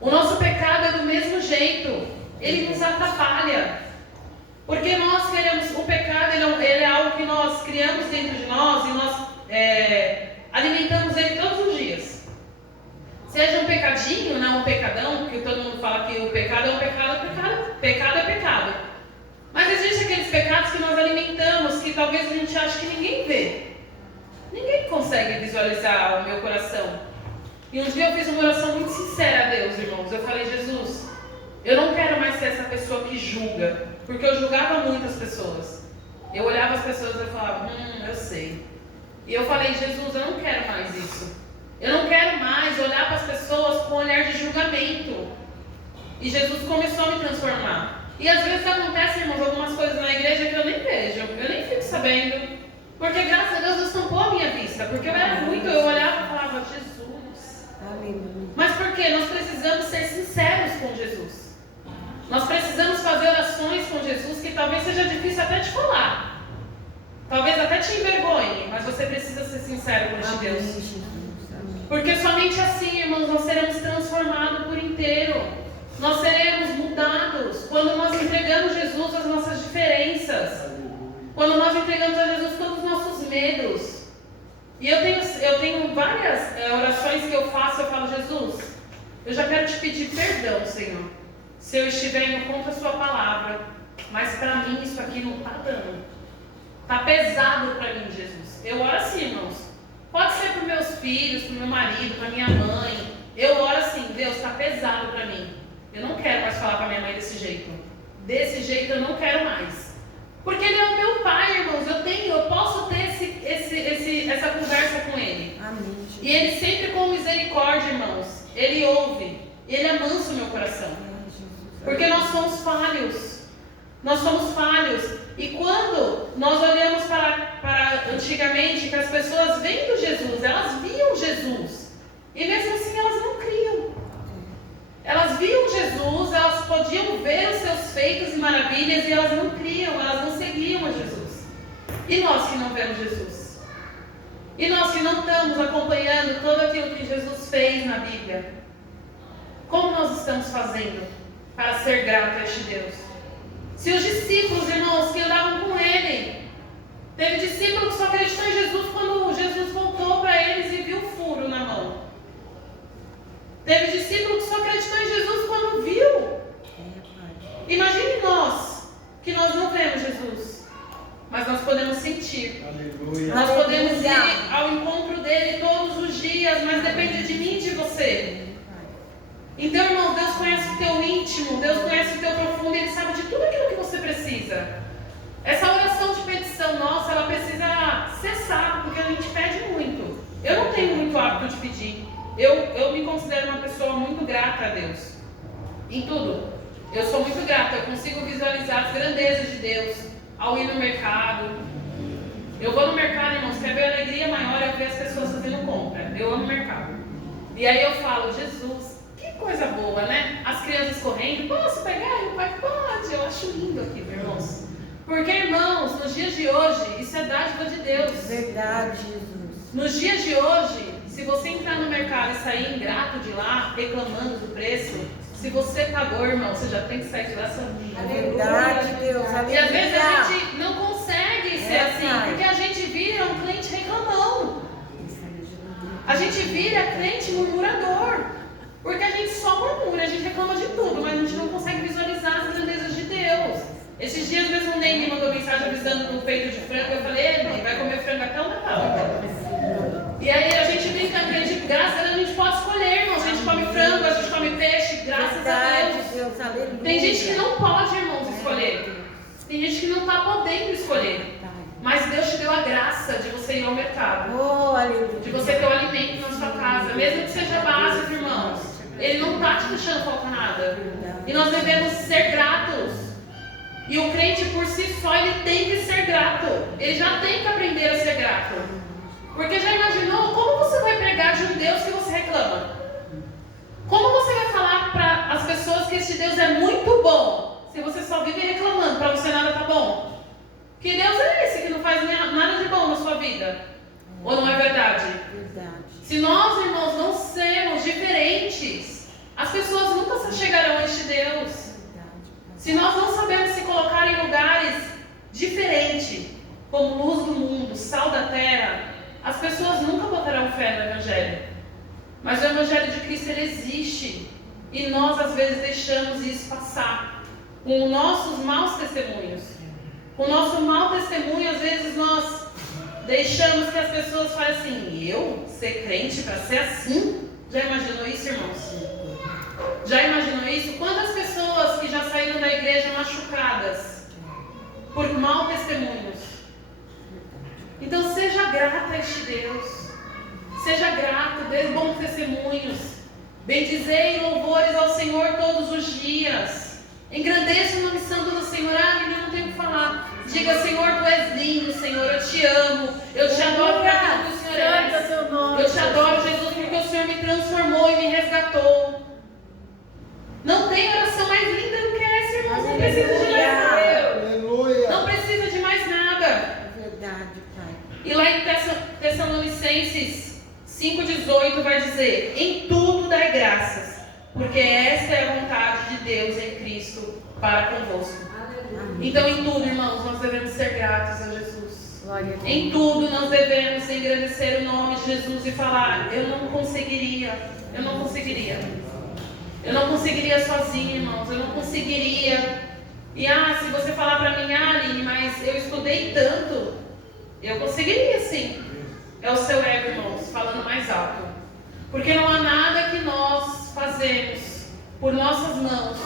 O nosso pecado é do mesmo jeito. Ele nos atrapalha. Porque nós queremos, o pecado ele é algo que nós criamos dentro de nós e nós alimentamos ele todos os dias. Seja um pecadinho, não um pecadão, que todo mundo fala que o pecado é um pecado é pecado. Mas existem aqueles pecados que nós alimentamos, que talvez a gente ache que ninguém vê. Ninguém consegue visualizar o meu coração. E um dia eu fiz uma oração muito sincera a Deus, irmãos. Eu falei, Jesus, eu não quero mais ser essa pessoa que julga. Porque eu julgava muitas pessoas. Eu olhava as pessoas e eu falava, eu sei. E eu falei, Jesus, eu não quero mais isso. Eu não quero mais olhar para as pessoas com um olhar de julgamento. E Jesus começou a me transformar. E às vezes acontece, irmãos, algumas coisas na igreja que eu nem vejo, eu nem fico sabendo. Porque graças a Deus Deus tampou a minha vista. Porque eu era muito, eu olhava e falava, Jesus. Aleluia. Mas por quê? Nós precisamos ser sinceros com Jesus. Nós precisamos fazer orações com Jesus que talvez seja difícil até de falar. Talvez até te envergonhe, mas você precisa ser sincero com este Deus. Porque somente assim, irmãos, nós seremos transformados por inteiro. Nós seremos mudados quando nós entregamos a Jesus as nossas diferenças. Quando nós entregamos a Jesus todos os nossos medos. E eu tenho várias orações que eu faço. Eu falo, Jesus, eu já quero te pedir perdão, Senhor, se eu estiver indo contra a sua palavra. Mas para mim isso aqui não está dando. Está pesado para mim, Jesus. Eu oro assim, irmãos. Pode ser para os meus filhos, para o meu marido, para minha mãe. Eu oro assim, Deus, está pesado para mim. Eu não quero mais falar para minha mãe desse jeito. Desse jeito eu não quero mais. Porque Ele é o meu pai, irmãos. Eu posso ter essa conversa com Ele. Amém. E Ele sempre com misericórdia, irmãos. Ele ouve. Ele amansa o meu coração. Porque nós somos falhos. Nós somos falhos. E quando nós olhamos para antigamente, que as pessoas vendo Jesus, elas viam Jesus. E mesmo assim elas não criam. Elas viam Jesus, elas podiam ver os seus feitos e maravilhas e elas não criam, elas não seguiam a Jesus. E nós que não vemos Jesus? E nós que não estamos acompanhando tudo aquilo que Jesus fez na Bíblia? Como nós estamos fazendo para ser grato a este Deus? Se os discípulos, irmãos, que andavam com Ele, teve discípulo que só acreditou em Jesus quando Jesus voltou para eles e viu o furo na mão. Teve discípulo que só acreditou em Jesus quando viu. Imagine nós, que nós não vemos Jesus, mas nós podemos sentir. Aleluia. Nós podemos ir ao encontro dele todos os dias, mas depende de mim e de você. Então, irmão, Deus conhece o teu íntimo, Deus conhece o teu profundo, Ele sabe de tudo aquilo que você precisa. Essa oração de petição nossa, ela precisa cessar, porque a gente pede muito. Eu não tenho muito hábito de pedir. Eu me considero uma pessoa muito grata a Deus. Em tudo. Eu sou muito grata, eu consigo visualizar as grandezas de Deus ao ir no mercado. Eu vou no mercado, irmãos, quer ver a alegria maior é ver as pessoas fazendo compra. Eu amo o mercado. E aí eu falo, Jesus, que coisa boa, né? As crianças correndo, posso pegar? E o pai, pode. Eu acho lindo aqui, irmãos. Porque, irmãos, nos dias de hoje, isso é dádiva de Deus. Verdade, Jesus. Nos dias de hoje, se você entrar no mercado e sair ingrato de lá, reclamando do preço, se você pagou, irmão, você já tem que sair de lá sorrindo. Verdade, Deus. E às vezes a gente não consegue ser assim, pai. porque a gente vira um crente reclamão. A gente vira crente murmurador. Porque a gente só murmura, a gente reclama de tudo, mas a gente não consegue visualizar as grandezas de Deus. Esses dias mesmo o Ney me mandou mensagem avisando do peito de frango. Eu falei, Ney, vai comer frango até o Natal. E aí a gente brinca, graças a Deus a gente pode escolher, irmãos. A gente come frango, a gente come peixe, graças a Deus. Aleluia. Tem gente que não pode, irmãos, escolher. Tem gente que não está podendo escolher. Mas Deus te deu a graça de você ir ao mercado. Oh, aleluia. De você ter o alimento na sua casa. Mesmo que seja básico, irmãos. Ele não está te deixando faltar nada. E nós devemos ser gratos. E o crente por si só, ele tem que ser grato. Ele já tem que aprender a ser grato. Porque já imaginou como você vai pregar de um Deus que você reclama? Como você vai falar para as pessoas que este Deus é muito bom, se você só vive reclamando, para você nada tá bom? Que Deus é esse que não faz nada de bom na sua vida? Ou não é verdade? Verdade. Se nós, irmãos, não sermos diferentes, as pessoas nunca chegarão a este Deus. Se nós não sabemos se colocar em lugares diferentes, como luz do mundo, sal da terra, as pessoas nunca botarão fé no Evangelho. Mas o Evangelho de Cristo, ele existe. E nós, às vezes, deixamos isso passar. Com os nossos maus testemunhos. Com o nosso mau testemunho, às vezes, nós deixamos que as pessoas falem assim, eu ser crente para ser assim? Já imaginou isso, irmãos? Já imaginou isso? Quantas pessoas que já saíram da igreja machucadas por mau testemunhos? Então seja grato a este Deus. Seja grato, dê bons testemunhos. Bendizei louvores ao Senhor todos os dias. Engrandeça o nome santo do Senhor. Ah, eu não tenho o que falar. Diga, Senhor, tu és lindo, Senhor, eu te amo. Eu te adoro por aquilo que o Senhor é. Eu te adoro, Jesus, porque o Senhor me transformou e me resgatou. Não tem oração mais linda do que essa, irmãos. Não precisa de mais nada. Aleluia. Não precisa de mais nada. É verdade, Pai. E lá em Tessalonicenses 5,18 vai dizer: em tudo dai graças, porque esta é a vontade de Deus em Cristo para convosco. Amém. Então, em tudo, irmãos, nós devemos ser gratos a Jesus. Glória a Deus. Em tudo nós devemos engrandecer o nome de Jesus e falar: eu não conseguiria sozinho, irmãos, eu não conseguiria. E se você falar para mim, Aline, mas eu estudei tanto, eu conseguiria sim. É o seu ego, irmãos, falando mais alto. Porque não há nada que nós fazemos por nossas mãos,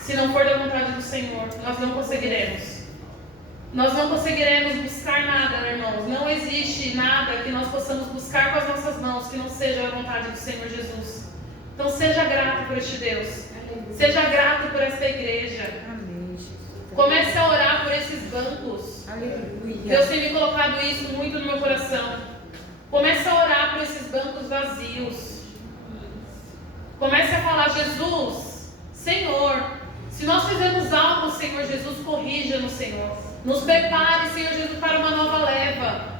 se não for da vontade do Senhor. Nós não conseguiremos. Nós não conseguiremos buscar nada, né, irmãos? Não existe nada que nós possamos buscar com as nossas mãos que não seja a vontade do Senhor Jesus. Então seja grato por este Deus. Seja grato por esta igreja. Amém, Jesus. Comece a orar por esses bancos. Aleluia. Deus tem me colocado isso muito no meu coração. Comece a orar por esses bancos vazios. Comece a falar: Jesus, Senhor, se nós fizermos algo, Senhor Jesus, corrija-nos, Senhor. Nos prepare, Senhor Jesus, para uma nova leva.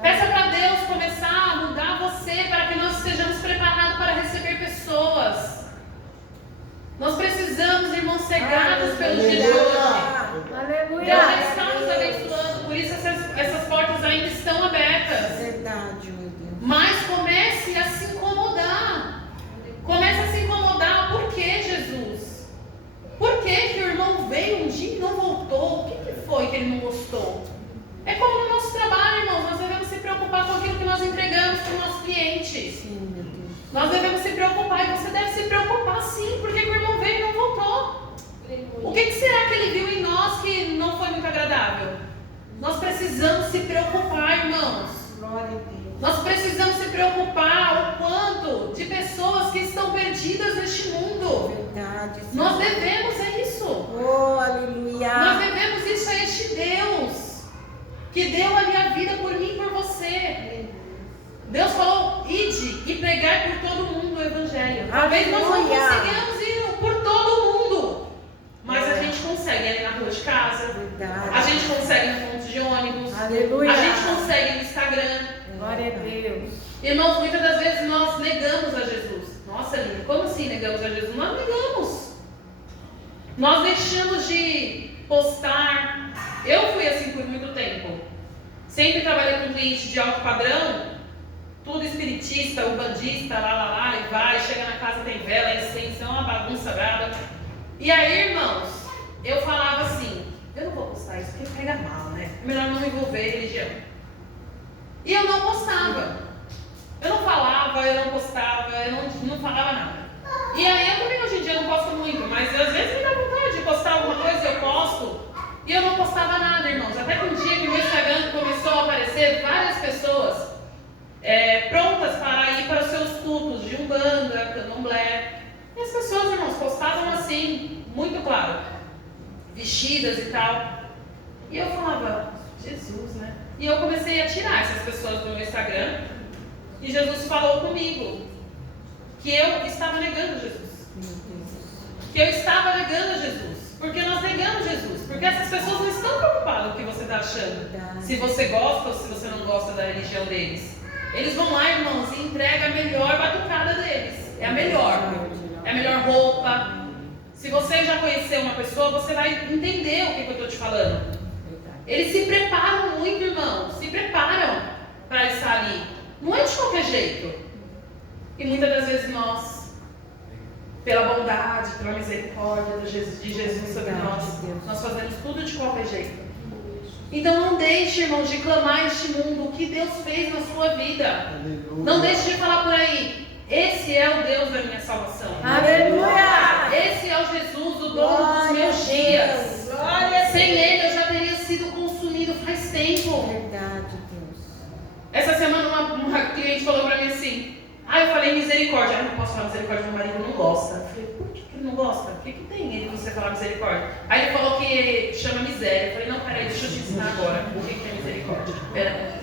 Peça para Deus começar a mudar você, para que nós estejamos preparados para receber pessoas. Nós precisamos, irmãos, ser gratos pelos dias de hoje. Aleluia. Deus já está nos abençoando, por isso essas portas ainda estão abertas. Verdade, meu Deus. Mas comece a se incomodar. Comece a se incomodar. Por que, Jesus? Por que o irmão veio um dia e não voltou? O que foi que ele não gostou? É como no nosso trabalho, irmãos. Nós devemos se preocupar com aquilo que nós entregamos para o nosso cliente. Sim, meu Deus. Nós devemos se preocupar, e você deve se preocupar sim, porque o irmão veio e não voltou. O que será que ele viu em nós que não foi muito agradável? Nós precisamos se preocupar, irmãos. Glória a Deus. Nós precisamos se preocupar o quanto de pessoas que estão perdidas neste mundo. Verdade. Sim. Nós devemos a isso. Oh, aleluia. Nós devemos isso a este Deus que deu ali a vida por mim e por você. Deus falou: ide e pregar por todo mundo o Evangelho. Talvez nós não Aleluia. consigamos ir por todo mundo, mas a gente consegue ali na rua de casa. Verdade. A gente consegue no ponto de ônibus. Aleluia. A gente consegue no Instagram. Glória a Deus. Irmãos, muitas das vezes nós negamos a Jesus. Nossa, Lívia, como assim negamos a Jesus? Nós negamos. Nós deixamos de postar. Eu fui assim por muito tempo. Sempre trabalhei com cliente de alto padrão, tudo espiritista, umbandista, lá, e vai, chega na casa, tem vela, incenso, é uma bagunça brava. E aí, irmãos, eu falava assim: eu não vou postar isso porque pega mal, né? É melhor não envolver religião. E eu não postava. Eu não falava, eu não postava, eu não falava nada. E aí eu também hoje em dia não posto muito, mas às vezes me dá vontade de postar alguma coisa, eu posto. E eu não postava nada, irmãos. Até que um dia que o meu Instagram começou a aparecer várias pessoas prontas para ir para os seus cultos de Umbanda, Candomblé. E as pessoas, irmãos, postavam assim, muito claro, vestidas e tal. E eu falava: Jesus, né? E eu comecei a tirar essas pessoas do meu Instagram. E Jesus falou comigo que eu estava negando Jesus. Que eu estava negando Jesus. Porque nós negamos Jesus. Porque essas pessoas não estão preocupadas com o que você está achando. Se você gosta ou se você não gosta da religião deles. Eles vão lá, irmãos, e entregam a melhor batucada deles. É a melhor. É a melhor roupa. Se você já conheceu uma pessoa, você vai entender o que eu estou te falando. Eles se preparam muito, irmãos. Se preparam para estar ali. Não é de qualquer jeito. E muitas das vezes nós, pela bondade, pela misericórdia de Jesus sobre nós fazemos tudo de qualquer jeito. Então não deixe, irmãos, de clamar este mundo o que Deus fez na sua vida. Aleluia. Não deixe de falar por aí: esse é o Deus da minha salvação. Aleluia! Esse é o Jesus, o dono dos meus dias. Sem Ele eu já teria sido consumido faz tempo. Verdade, Deus. Essa semana uma cliente falou para mim assim: eu falei misericórdia misericórdia. Eu não posso falar misericórdia, meu marido não gosta. Eu falei, por que ele não gosta? O que tem ele você falar misericórdia? Aí ele falou que chama miséria. Eu falei, não, peraí, deixa eu te ensinar agora o que é misericórdia. Pera.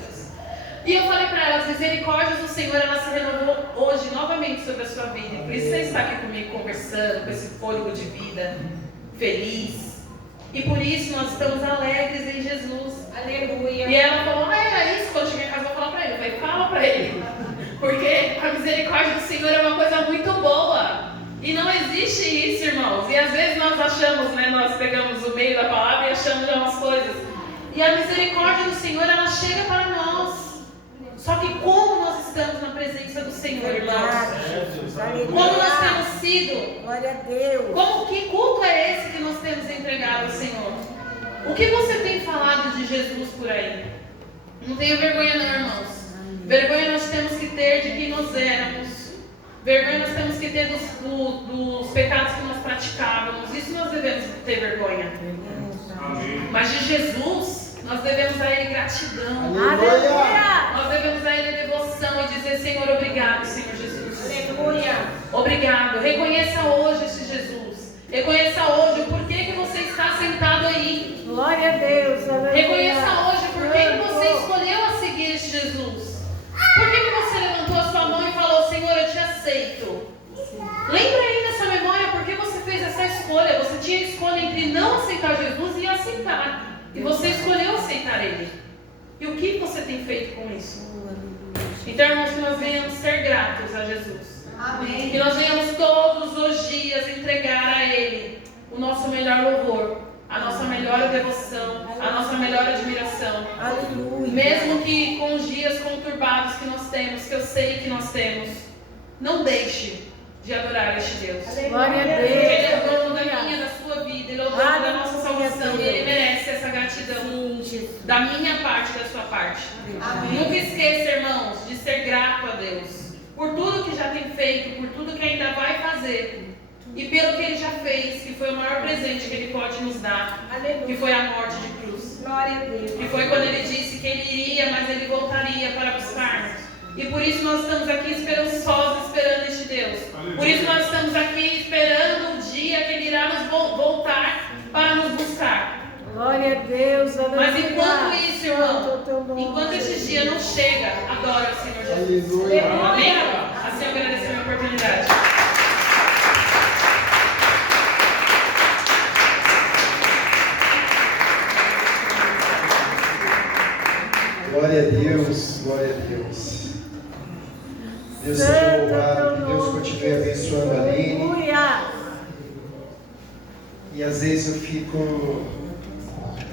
E eu falei para ela, as misericórdias do Senhor, ela se renovou hoje novamente sobre a sua vida. E por isso você está aqui comigo conversando, com esse fôlego de vida, feliz. E por isso nós estamos alegres em Jesus. Aleluia. E ela falou, era isso? Quando eu cheguei em casa eu vou falar para ele. Eu falei, fala para ele. Porque a misericórdia do Senhor é uma coisa muito boa. E não existe isso, irmãos. E às vezes nós achamos, né, nós pegamos o meio da palavra e achamos umas coisas. E a misericórdia do Senhor, ela chega para nós. Só que como nós estamos na presença do Senhor, irmãos? Como nós temos sido? Glória a Deus. Que culto é esse que nós temos entregado ao Senhor? O que você tem falado de Jesus por aí? Não tenha vergonha não, irmãos. Vergonha nós temos que ter de quem nós éramos. Vergonha nós temos que ter dos pecados que nós praticávamos. Isso nós devemos ter vergonha. Amém. Mas de Jesus, nós devemos a Ele gratidão. Aleluia. Nós devemos a Ele devoção e dizer, Senhor, obrigado, Senhor Jesus. Aleluia. Obrigado. Reconheça hoje esse Jesus. Reconheça hoje o porquê que você está sentado aí. Glória a Deus. Aleluia. Reconheça hoje por que você escolheu a seguir esse Jesus. Por que você levantou a sua mão e falou, Senhor, eu te aceito? Lembra aí na sua memória por que você fez essa escolha. Você tinha escolha entre não aceitar Jesus e aceitar. E você escolheu aceitar Ele. E o que você tem feito com isso? Então, irmãos, que nós venhamos ser gratos a Jesus. Amém. Que nós venhamos todos os dias entregar a Ele o nosso melhor louvor, a nossa melhor devoção, a nossa melhor admiração. Aleluia. Mesmo que com os dias conturbados que nós temos, que eu sei que nós temos, não deixe de adorar este Deus. Glória a Deus. Porque Ele é o dono da minha, da sua vida, Ele é o dono da nossa salvação e Ele merece essa gratidão da minha parte e da sua parte. Amém. Nunca esqueça, irmãos, de ser grato a Deus por tudo que já tem feito, por tudo que ainda vai fazer e pelo que Ele já fez, que foi o maior presente que Ele pode nos dar, que foi a morte de cruz. Glória a Deus. Que foi quando Ele disse que Ele iria, mas Ele voltaria para buscar-nos. E por isso nós estamos aqui esperançosos, esperando este Deus. Por isso nós estamos aqui esperando o dia que Ele irá nos voltar para nos buscar. Glória a Deus. Aleluia. Mas enquanto isso, irmão, enquanto esse dia não chega, adora o Senhor Jesus. Aleluia. Amém? Assim eu agradeço a minha oportunidade. Glória a Deus, glória a Deus. Deus seja louvado, que Deus continue abençoando a Aline. E às vezes eu fico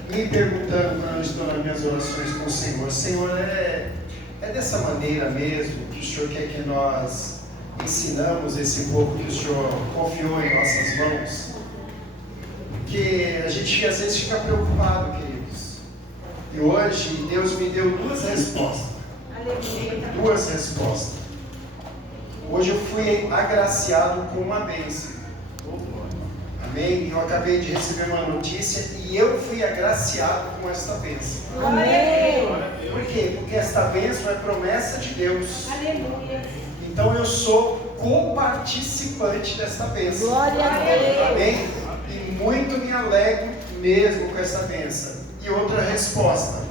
me perguntando quando eu estou nas minhas orações com o Senhor, Senhor, é dessa maneira mesmo que o Senhor quer que nós ensinamos esse povo que o Senhor confiou em nossas mãos? Porque a gente às vezes fica preocupado, queridos. E hoje Deus me deu duas respostas. Duas respostas. Hoje eu fui agraciado com uma bênção. Amém? Eu acabei de receber uma notícia e eu fui agraciado com esta bênção. Amém. Por quê? Porque esta bênção é promessa de Deus. Aleluia. Então eu sou coparticipante desta bênção. Glória a Deus. Amém? E muito me alegro mesmo com essa bênção. E outra resposta.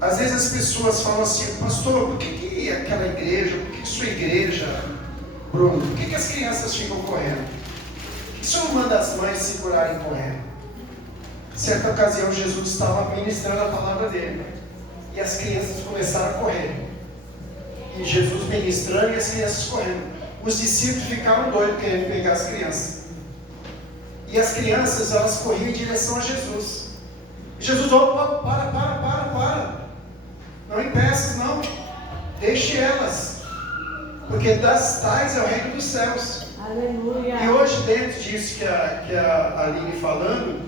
Às vezes as pessoas falam assim, pastor, por que aquela igreja, por que sua igreja, Bruno, por que as crianças ficam correndo? Por que o senhor manda as mães se curarem correndo? Certa ocasião Jesus estava ministrando a palavra dele e as crianças começaram a correr. E Jesus ministrando e as crianças correndo. Os discípulos ficaram doidos querendo pegar as crianças. E as crianças, elas corriam em direção a Jesus. E Jesus, opa, para. Não impeças, não. Deixe elas. Porque das tais é o reino dos céus. Aleluia. E hoje, dentro disso que a Aline falando,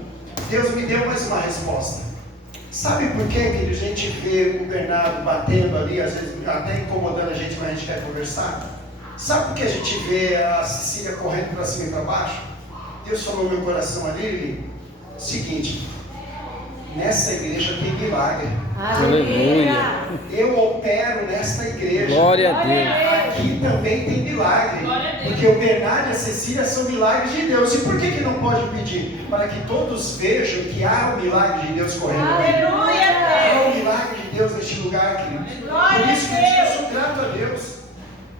Deus me deu mais uma resposta. Sabe por que a gente vê o Bernardo batendo ali, às vezes até incomodando a gente quando a gente quer conversar? Sabe por que a gente vê a Cecília correndo para cima e para baixo? Deus falou no meu coração ali, seguinte, nessa igreja tem milagre. Aleluia. Eu opero nesta igreja. Glória a Deus. Aqui também tem milagre. Glória a Deus. Porque o Bernardo e a Cecília são milagres de Deus. E por que não pode pedir? Para que todos vejam que há o milagre de Deus correndo. Há o milagre de Deus neste lugar, queridos. Por isso que eu sou grato a Deus.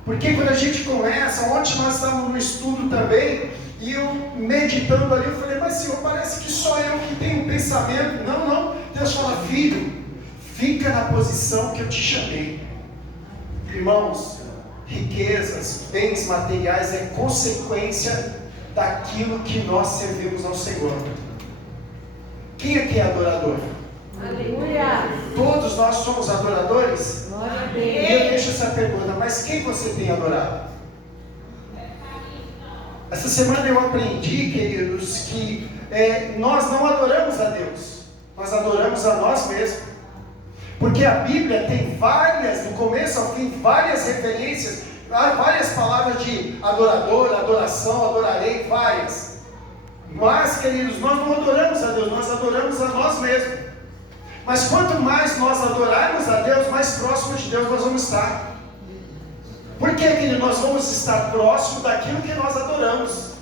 Porque quando a gente começa, ontem nós estávamos no estudo também, e eu meditando ali, eu falei, mas Senhor, parece que só eu que tenho um pensamento. Não. Deus fala, filho, fica na posição que eu te chamei. Irmãos, riquezas, bens materiais é consequência daquilo que nós servimos ao Senhor. Quem aqui é adorador? Aleluia. Todos nós somos adoradores? Glória a E Deus. eu deixo essa pergunta, mas quem você tem adorado? Essa semana eu aprendi, queridos, que nós não adoramos a Deus, nós adoramos a nós mesmos. Porque a Bíblia tem várias, do começo ao fim, várias referências, várias palavras de adorador, adoração, adorarei, várias. Mas, queridos, nós não adoramos a Deus, nós adoramos a nós mesmos. Mas quanto mais nós adorarmos a Deus, mais próximo de Deus nós vamos estar. Por que, querido, nós vamos estar próximo daquilo que nós adoramos?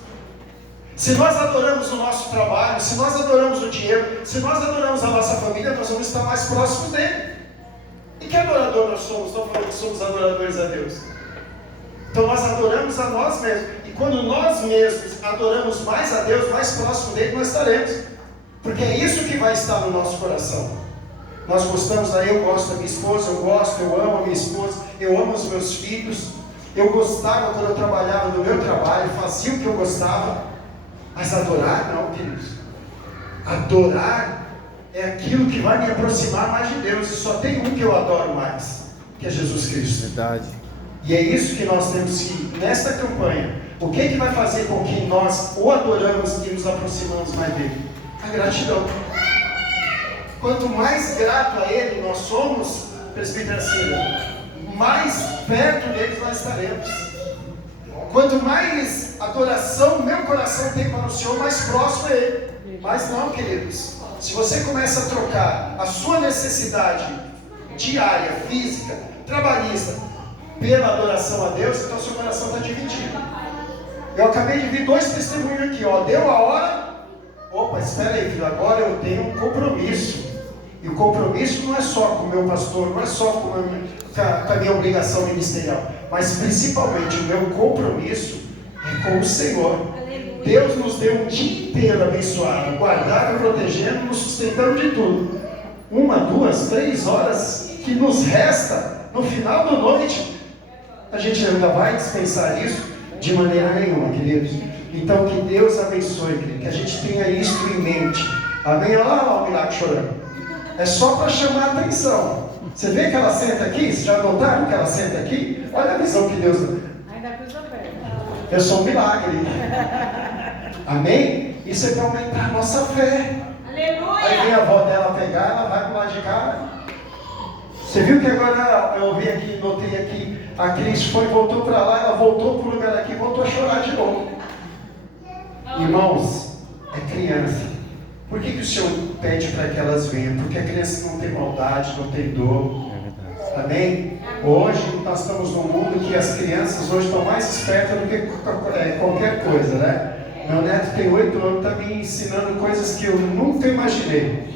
Se nós adoramos o nosso trabalho, se nós adoramos o dinheiro, se nós adoramos a nossa família, nós vamos estar mais próximos dele. E que adorador nós somos? Não falando que somos adoradores a Deus. Então nós adoramos a nós mesmos. E quando nós mesmos adoramos mais a Deus, mais próximo dele nós estaremos. Porque é isso que vai estar no nosso coração. Nós gostamos, eu gosto da minha esposa, eu amo a minha esposa, eu amo os meus filhos. Eu gostava quando eu trabalhava no meu trabalho, fazia o que eu gostava. Mas adorar não, queridos. Adorar é aquilo que vai me aproximar mais de Deus. E só tem um que eu adoro mais, que é Jesus Cristo. Verdade. E é isso que nós temos que, nesta campanha, o que vai fazer com que nós o adoramos e nos aproximamos mais dele? A gratidão. Quanto mais grato a ele nós somos, presbítero Cida, mais perto deles nós estaremos. Quanto mais adoração meu coração tem para o Senhor, mais próximo é ele. Mas não, queridos, se você começa a trocar a sua necessidade diária, física, trabalhista, pela adoração a Deus, então seu coração está dividido. Eu acabei de ver 2 testemunhos aqui, deu a hora, opa, espera aí, filho, agora eu tenho um compromisso. E o compromisso não é só com o meu pastor, não é só com a minha obrigação ministerial, mas principalmente o meu compromisso é com o Senhor. Aleluia. Deus nos deu um dia inteiro abençoado, guardado, protegendo, nos sustentando de tudo. 1, 2, 3 horas que nos resta no final da noite, a gente ainda vai dispensar isso? De maneira nenhuma, queridos. Então que Deus abençoe, querido, que a gente tenha isso em mente. Amém? Olha lá o milagre chorando. É só para chamar a atenção. Você vê que ela senta aqui? Vocês já notaram que ela senta aqui? Olha a visão que Deus dá. Ainda coisa perto. Eu sou um milagre. Amém? Isso é para aumentar a nossa fé. Aleluia! Aí vem a avó dela pegar, ela vai pro lado de cá. Você viu que agora eu vi aqui, notei aqui, a Cris voltou para lá, ela voltou para o lugar aqui e voltou a chorar de novo. Irmãos, é criança. Por que o Senhor pede para que elas venham? Porque a criança não tem maldade, não tem dor. Amém? Hoje nós estamos num mundo que as crianças hoje estão mais espertas do que qualquer coisa, né? Meu neto tem 8 anos, está me ensinando coisas que eu nunca imaginei.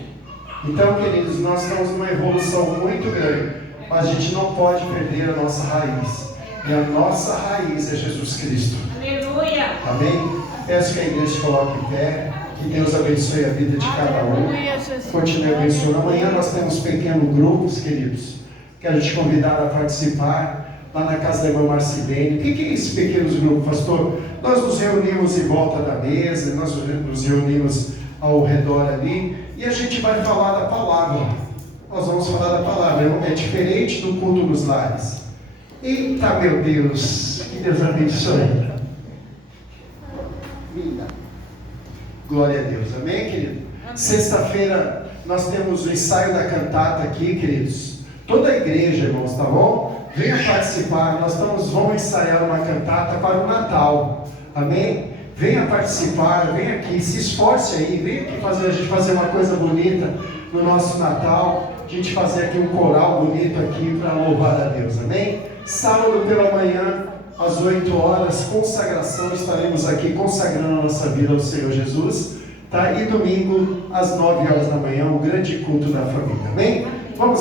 Então, queridos, nós estamos numa evolução muito grande, mas a gente não pode perder a nossa raiz. E a nossa raiz é Jesus Cristo. Aleluia! Amém? Peço que a igreja se coloque em pé. Que Deus abençoe a vida de cada um. Continue abençoando. Amanhã nós temos pequenos grupos, queridos. Quero te convidar a participar lá na casa da irmã Marcilene. O que é esses pequenos grupos, pastor? Nós nos reunimos em volta da mesa, nós nos reunimos ao redor ali e a gente vai falar da palavra. Nós vamos falar da palavra. É diferente do culto nos lares. Eita, meu Deus! Que Deus abençoe. Glória a Deus, amém, querido? Sexta-feira nós temos o ensaio da cantata aqui, queridos. Toda a igreja, irmãos, tá bom? Venha participar, vamos ensaiar uma cantata para o Natal, amém? Venha participar, venha aqui, se esforce aí, venha aqui a gente fazer uma coisa bonita. no nosso Natal, a gente fazer aqui um coral bonito aqui para louvar a Deus, amém? Sábado pela manhã, às 8 horas, consagração, estaremos aqui consagrando a nossa vida ao Senhor Jesus, tá? E domingo, às 9 horas da manhã, o grande culto da família, amém? Vamos